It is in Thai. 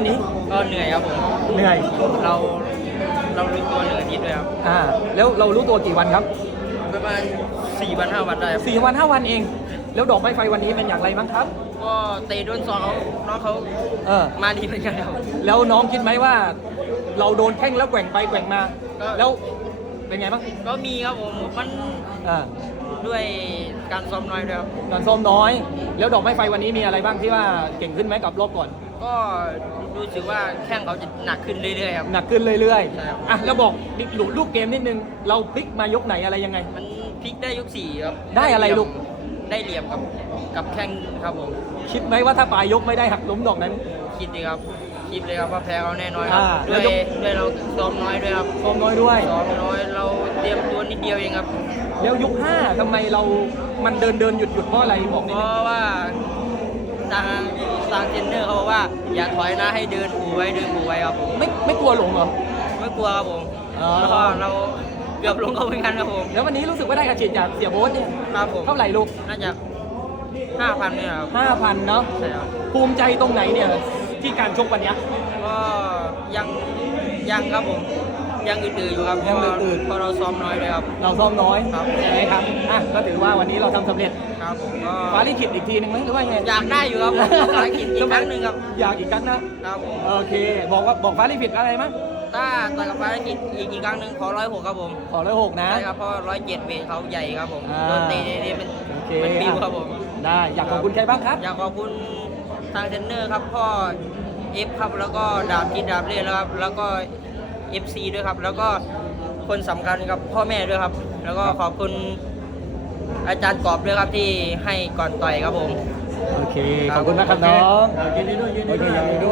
วันนี้ก็เหนื่อยครับผมเหนื่อย เราเรารู้ตัวเหนื่อยนิดด้วยครับอ่าแล้วเรารู้ตัวกี่วันครับประมาณสี่วันห้าวันได้ครับสี่วันห้าวันเอง แล้วดอกไม้ไฟวันนี้เป็นอย่างไรบ้างครับ ก็เตะโดนซองเขาน้องเขาเออ มาดีเหมือนกันครับ แล้วน้องคิดไหมว่า เราโดนแข้งแล้วแกว่งไปแกว่งมา ก็ แล้ว เป็นไงบ้างก็มีครับผมมันอ่าด้วยการซ้อมน้อยด้วยครับนอนส้มน้อย แล้วดอกไม้ไฟวันนี้มีอะไรบ้างที่ว่าเก่งขึ้นไหมกับรอบก่อน ก็รู้สึกว่าแข้งเขาจะหนักขึ้นเรื่อยๆครับหนักขึ้นเรื่อยใช่ครับๆอะแล้วบอกดิลูกลูกเกมนิดนึง เราพลิกมายกไหนอะไรยังไง มันพลิกได้ยกสี่ครับได้อะไรลูก ได้เหลี่ยมกับกับแข้งครับผมคิดไหมว่าถ้าปลายยกไม่ได้หักล้มดอกนั้น คิดดีครับคิดเลยครับว่าแพ้เขาแน่นอนครับอ่าด้แล้ววยยก ด้วยเราซ้อมน้อยด้วยครับส้มน้อยด้วย ซ้อมน้อยเราเตรียมตัวนิดเดียวเองครับ แล้วยกห้าทำไมเรามันเดินเดินหยุดหยุดเพราะอะไรบอกนิดเพนึงราะว่าทางทางเทรนเนอร์เขาบอกว่าอย่าถอยนะให้เดินผูไว้เดินผูไว้ครับผมไม่ไม่กลัวหลงเหรอ ไม่กลัวครับผมอ๋อ แล้วก็เรา เกือบลงเขาเหมือนกันครับผม แล้ววันนี้รู้สึกว่าได้กระฉีดจากเสียโบ๊ทเนี่ยครับผม เท่าไหร่ลูกน่าจะห้าพันเนี่ยครับห้าพันเนาะใช่ครับภูมิใจตรงไหนเนี่ยที่การชกวันเนี้ยก็ยังยังครับผม ยังอืดๆอยู่ครับเพยังราะว่าอืดๆ เพราะเราซ้อมน้อยเลยครับ เราซ้อมน้อยครับ ใช่ไหมครับอะก็ถือว่าวันนี้เราทำสำเร็จครับผมก็ฟ้าลิขิตอีกทีหนึ่งไหมหรือว่าไงอยากได้อยู่ครับผมอยากได้อีกอีกครั้งหนึ่งครับ อยากอีกครั้งนะครับผมโอเค บอกว่าบอกฟ้าลิขิตอะไรมั้ยถ้าต่อยกับภารกิจอีกอีกครั้งหนึ่งขอร้อยหกครับผมขอร้อยหกนะ ใช่ครับเพราะร้อยเจ็ดเวทเขาใหญ่ครับผมอ่า โดนเตะนี่มันโอเคมันปิวครับผมได้อยากขอบคุณใครบ้างครับ อยากขอบคุณทางเทรนเนอร์ครับพ่อเอฟครับแล้วก็ดาบกินดาบเล่แล้วครับแล้วก็ FC ด้วยครับ แล้วก็คนสำคัญครับพ่อแม่ด้วยครับ แล้วก็ขอบคุณอาจารย์กอบด้วยครับที่ให้ก่อนต่อยครับผม โอเค ขอบคุณมากครับน้อง ยินดีด้วยยินโอดีเคด้วยยินดีด้วย